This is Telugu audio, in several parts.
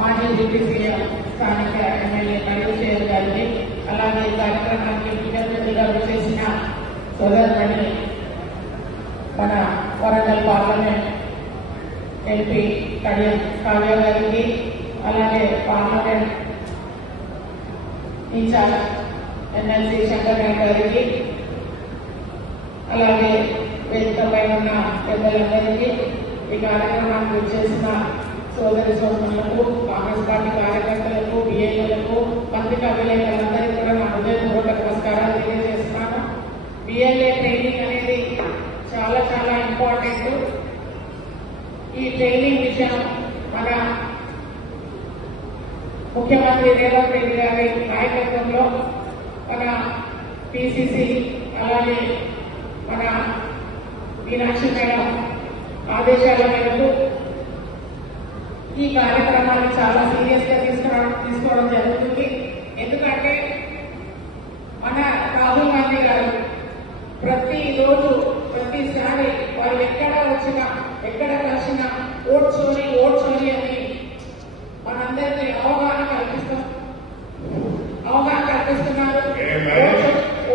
మాజీ డిప్యూటీ స్థానిక ఎమ్మెల్యే నరేష్ గారికి, అలాగే కార్యక్రమానికి విజ్ఞప్తిగా చేసిన సోదరుమణి మన వరంగల్ పార్లమెంట్ ఎంపీ కడియం కావ్య గారికి, అలాగే పార్లమెంట్ ఇన్ఛార్జ్ ఎమ్మెల్సీ శంకర్ గారికి, అలాగే వేదికపై ఉన్న పెద్దలందరికీ, ఈ కార్యక్రమానికి వచ్చేసిన సోదరి సోదరులకు, కాంగ్రెస్ పార్టీ కార్యకర్తలకు, బిఎల్ఏలకు, పత్రికా విలేకరులందరికీ కూడా నా హృదయపూర్వక నమస్కారాలు తెలియజేస్తున్నాను. బిఎల్ఏ ట్రైనింగ్ అనేది చాలా చాలా ఇంపార్టెంట్. ఈ ట్రైనింగ్ విషయం మన ముఖ్యమంత్రి రేవంత్ రెడ్డి గారి నాయకత్వంలో మన పిసిసి, అలాగే మన మీనాక్షి మేడం ఆదేశాల మేరకు ఈ కార్యక్రమాన్ని చాలా సీరియస్ గా తీసుకోవడం జరుగుతుంది. ఎందుకంటే మన రాహుల్ గాంధీ గారు ప్రతిరోజు ప్రతిసారి వారు ఎక్కడ వచ్చినా ఎక్కడ కలిసినా ఓట్ చోరీ అని మనందరికీ అవగాహన కల్పిస్తున్నారు.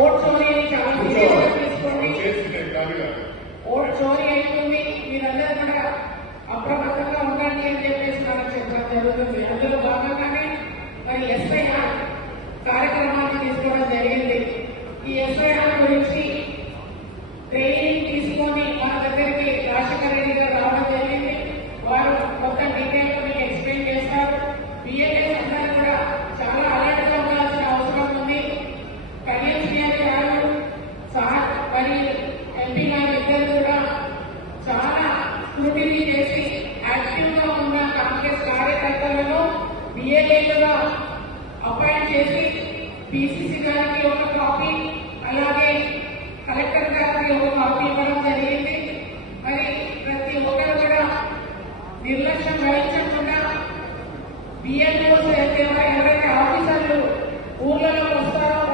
ఓట్ చోరీ చాలా సీరియస్ గా తీసుకోండి. ఓట్ చోరీ అవుతుంది, మీరందరూ కూడా అప్రమత్తంగా ఉండండి అని చెప్పేసి మనకు చెప్పడం జరుగుతుంది. అందులో భాగంగానే మరి ఎస్ఐఆర్ కార్యక్రమాన్ని తీసుకోవడం జరిగింది. ఈ ఎస్ఐఆర్ గురించి ట్రైనింగ్ తీసుకొని మన దగ్గరికి రాజశేఖర రెడ్డి గారు రావడం జరిగింది. వారు మొత్తం డీటెయిల్ గా మీకు ఎక్స్ప్లెయిన్ చేస్తారు. బిఎల్ఏస్ అందరూ కూడా చాలా అలర్ట్ గా ఉండాల్సిన అవసరం ఉంది. కళ్యాణ్ శ్రీహరి గారు సార్ మరి ఎంపీ గారు ఇద్దరు కూడా చాలా స్క్రూటినీ చేసి యాక్టివ్ గా ఉన్న కాంగ్రెస్ కార్యకర్తలను బిఎల్ఏలుగా అపాయింట్ చేసి పిసిసి గారికి ఒక కాపీ, అలాగే కలెక్టర్ గారికి ఒక కాపీ ఇవ్వడం జరిగింది. మరి ప్రతి ఒక్కరు కూడా నిర్లక్ష్యం వహించకుండా బిఎల్ఓస్ ఎవరైతే ఆఫీసర్లు ఊర్లలోకి వస్తారో